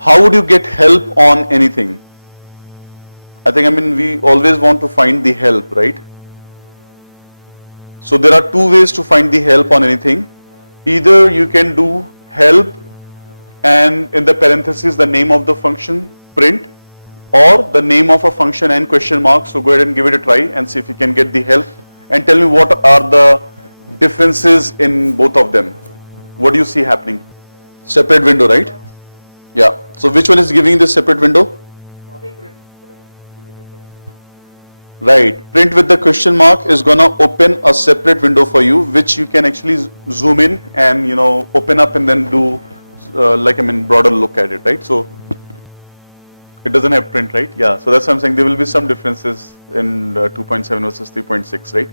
how would you get help on anything? I think, we always want to find the help, right? So there are two ways to find the help on anything. Either you can do help and in the parentheses the name of the function print, or the name of a function and question mark. So go ahead and give it a try and see if you can get the help, and tell me what are the differences in both of them. What do you see happening? Separate window, right? Yeah. So which one is giving this separate window? Right. Print with the question mark is gonna open a separate window for you, which you can actually zoom in and open up and then do broader look at it, right? So it doesn't have print, right? Yeah. So that's what I'm saying. There will be some differences in 2.7 versus 3.6, right?